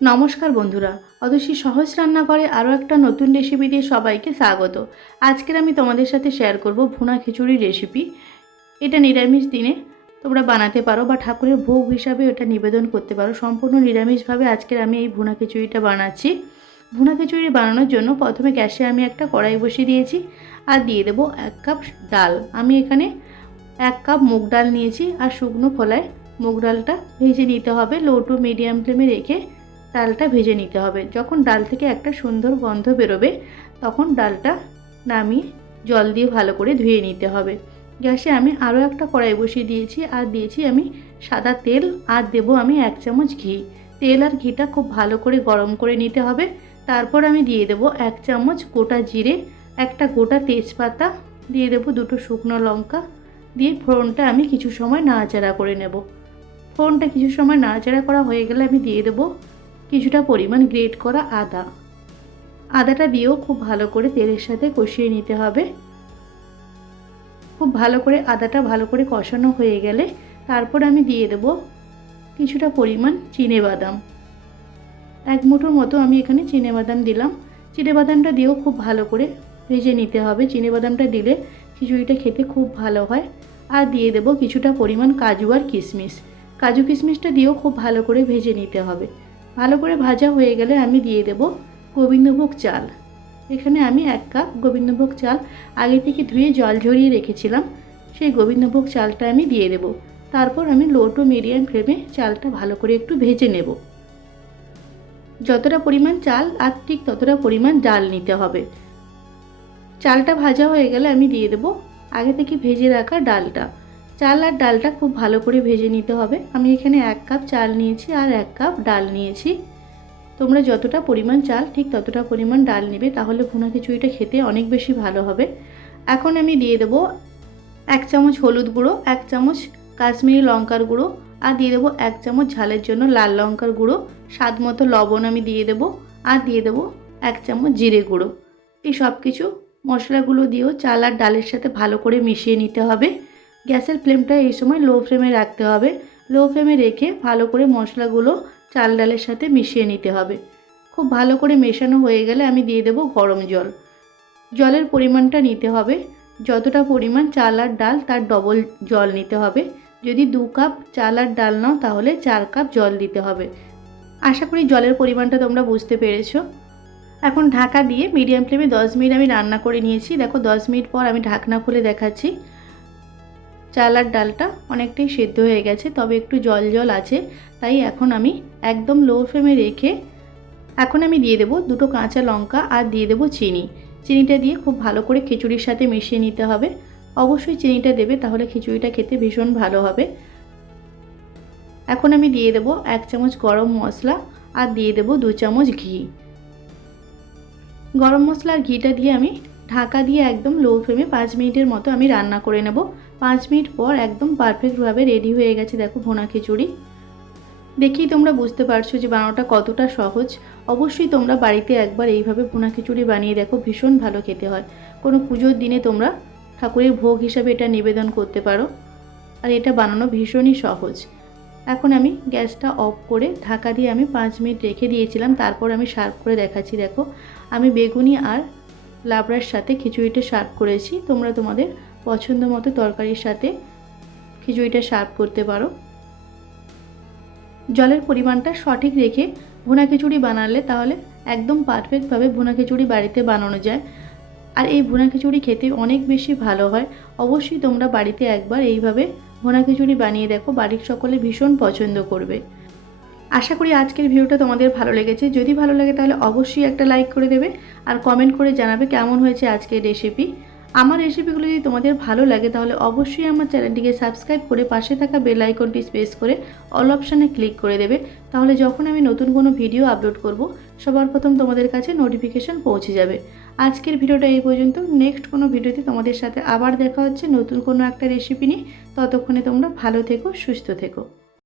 নমস্কার বন্ধুরা, অদৃশ্যি সহজ রান্নাঘরে আরও একটা নতুন রেসিপি দিয়ে সবাইকে স্বাগত। আজকের আমি তোমাদের সাথে শেয়ার করব ভুনা খিচুড়ির রেসিপি। এটা নিরামিষ দিনে তোমরা বানাতে পারো বা ঠাকুরের ভোগ হিসাবে এটা নিবেদন করতে পারো। সম্পূর্ণ নিরামিষভাবে আজকের আমি এই ভুনা খিচুড়িটা বানাচ্ছি। ভুনা খিচুড়ি বানানোর জন্য প্রথমে গ্যাসে আমি একটা কড়াই বসিয়ে দিয়েছি আর দিয়ে দেবো 1 কাপ ডাল। আমি এখানে 1 কাপ মুগ ডাল নিয়েছি আর শুকনো খোলায় মুগ ডালটা ভেজে নিতে হবে। লো টু মিডিয়াম ফ্লেমে রেখে ডালটা ভেজে নিতে হবে। যখন ডাল থেকে একটা সুন্দর গন্ধ বেরোবে তখন ডালটা নামিয়ে জল দিয়ে ভালো করে ধুয়ে নিতে হবে। গ্যাসে আমি আরও একটা কড়াই বসিয়ে দিয়েছি আর দিয়েছি আমি সাদা তেল আর দেবো আমি 1 চামচ ঘি। তেল আর ঘিটা খুব ভালো করে গরম করে নিতে হবে। তারপর আমি দিয়ে দেবো 1 চামচ গোটা জিরে, একটা গোটা তেজপাতা, দিয়ে দেবো 2টো শুকনো লঙ্কা, দিয়ে ফোড়নটা আমি কিছু সময় নাড়াচাড়া করে নেব। ফোড়নটা কিছু সময় নাড়াচাড়া করা হয়ে গেলে আমি দিয়ে দেবো কিছুটা পরিমাণ গ্রেট করা আদা। আদাটা দিয়েও খুব ভালো করে তেলের সাথে কষিয়ে নিতে হবে। খুব ভালো করে আদাটা ভালো করে কষানো হয়ে গেলে তারপর আমি দিয়ে দেব কিছুটা পরিমাণ চিনেবাদাম। 1 মুঠোর মতো আমি এখানে চিনেবাদাম দিলাম। চিনেবাদামটা দিয়েও খুব ভালো করে ভেজে নিতে হবে। চিনেবাদামটা দিলে খিচুড়িটা খেতে খুব ভালো হয়। আর দিয়ে দেব কিছুটা পরিমাণ কাজু আর কিশমিশ। কাজু কিশমিশটা দিয়েও খুব ভালো করে ভেজে নিতে হবে। ভালো করে ভাজা হয়ে গেলে আমি দিয়ে দেব গোবিন্দভোগ চাল। এখানে আমি 1 কাপ গোবিন্দভোগ চাল আগে থেকে ধুয়ে জল ঝরিয়ে রেখেছিলাম, সেই গোবিন্দভোগ চালটা আমি দিয়ে দেব। তারপর আমি লো টু মিডিয়াম ফ্লেমে চালটা ভালো করে একটু ভেজে নেব। যতটা পরিমাণ চাল আর ঠিক ততটা পরিমাণ ডাল নিতে হবে। চালটা ভাজা হয়ে গেলে আমি দিয়ে দেব আগে থেকে ভেজে রাখা ডালটা। চাল আর ডালটা খুব ভালো করে ভেজে নিতে হবে। আমি এখানে 1 কাপ চাল নিয়েছি আর 1 কাপ ডাল নিয়েছি। তোমরা যতটা পরিমাণ চাল ঠিক ততটা পরিমাণ ডাল নেবে, তাহলে ভুনা খিচুড়িটা খেতে অনেক বেশি ভালো হবে। এখন আমি দিয়ে দেব 1 চামচ হলুদ গুঁড়ো, 1 চামচ কাশ্মীরি লঙ্কার গুঁড়ো, আর দিয়ে দেবো 1 চামচ ঝালের জন্য লাল লঙ্কার গুঁড়ো, স্বাদ মতো লবণ আমি দিয়ে দেবো, আর দিয়ে দেবো 1 চামচ জিরে গুঁড়ো। এই সব কিছু মশলাগুলো দিয়েও চাল আর ডালের সাথে ভালো করে মিশিয়ে নিতে হবে। গ্যাসের ফ্লেমটা এই সময় লো ফ্লেমে রাখতে হবে। লো ফ্লেমে রেখে ভালো করে মশলাগুলো চাল ডালের সাথে মিশিয়ে নিতে হবে। খুব ভালো করে মেশানো হয়ে গেলে আমি দিয়ে দেবো গরম জল। জলের পরিমাণটা নিতে হবে যতটা পরিমাণ চাল আর ডাল তার ডবল জল নিতে হবে। যদি 2 কাপ চাল আর ডাল নাও তাহলে 4 কাপ জল দিতে হবে। আশা করি জলের পরিমাণটা তোমরা বুঝতে পেরেছো। এখন ঢাকা দিয়ে মিডিয়াম ফ্লেমে 10 মিনিট আমি রান্না করে নিয়েছি। দেখো 10 মিনিট পর আমি ঢাকনা খুলে দেখাচ্ছি। চাল আর ডালটা অনেকটাই সেদ্ধ হয়ে গেছে, তবে একটু জল জল আছে। তাই এখন আমি একদম লো ফ্লেমে রেখে এখন আমি দিয়ে দেবো 2টো কাঁচা লঙ্কা আর দিয়ে দেবো চিনি। চিনিটা দিয়ে খুব ভালো করে খিচুড়ির সাথে মিশিয়ে নিতে হবে। অবশ্যই চিনিটা দেবে, তাহলে খিচুড়িটা খেতে ভীষণ ভালো হবে। এখন আমি দিয়ে দেবো 1 চামচ গরম মশলা আর দিয়ে দেবো 2 চামচ ঘি। গরম মশলা আর ঘিটা দিয়ে আমি ঢাকা দিয়ে একদম লো ফ্লেমে 5 মিনিটের মতো আমি রান্না করে নেব। 5 মিনিট পর একদম পারফেক্টভাবে রেডি হয়ে গেছে দেখো ভুনা খিচুড়ি। দেখেই তোমরা বুঝতে পারছো যে বানানোটা কতটা সহজ। অবশ্যই তোমরা বাড়িতে একবার এইভাবে ভুনা খিচুড়ি বানিয়ে দেখো, ভীষণ ভালো খেতে হয়। কোনো পুজোর দিনে তোমরা ঠাকুরের ভোগ হিসাবে এটা নিবেদন করতে পারো। আর এটা বানানো ভীষণই সহজ। এখন আমি গ্যাসটা অফ করে ঢাকা দিয়ে আমি 5 মিনিট রেখে দিয়েছিলাম। তারপর আমি সার্ভ করে দেখাচ্ছি। দেখো আমি বেগুনি আর লাবড়ার সাথে খিচুড়িটা সার্ভ করেছি। তোমরা তোমাদের পছন্দ মতো তরকারির সাথে খিচুড়িটা সার্ভ করতে পারো। জলের পরিমাণটা সঠিক রেখে ভুনা খিচুড়ি বানালে তাহলে একদম পারফেক্টভাবে ভুনা খিচুড়ি বাড়িতে বানানো যায়। আর এই ভুনা খিচুড়ি খেতে অনেক বেশি ভালো হয়। অবশ্যই তোমরা বাড়িতে একবার এইভাবে ভুনা খিচুড়ি বানিয়ে দেখো, বাড়ির সকলে ভীষণ পছন্দ করবে। আশা করি আজকের ভিডিওটা তোমাদের ভালো লেগেছে। যদি ভালো লাগে তাহলে অবশ্যই একটা লাইক করে দেবে আর কমেন্ট করে জানাবে কেমন হয়েছে আজকের রেসিপি। আমার রেসিপিগুলো যদি তোমাদের ভালো লাগে তাহলে অবশ্যই আমার চ্যানেলটিকে সাবস্ক্রাইব করে পাশে থাকা বেল আইকনটি প্রেস করে অল অপশানে ক্লিক করে দেবে। তাহলে যখন আমি নতুন কোনো ভিডিও আপলোড করব সবার প্রথম তোমাদের কাছে নোটিফিকেশন পৌঁছে যাবে। আজকের ভিডিওটা এই পর্যন্ত। নেক্সট কোনো ভিডিওতে তোমাদের সাথে আবার দেখা হচ্ছে নতুন কোনো একটা রেসিপি নিয়ে। ততক্ষণে তোমরা ভালো থেকো, সুস্থ থেকো।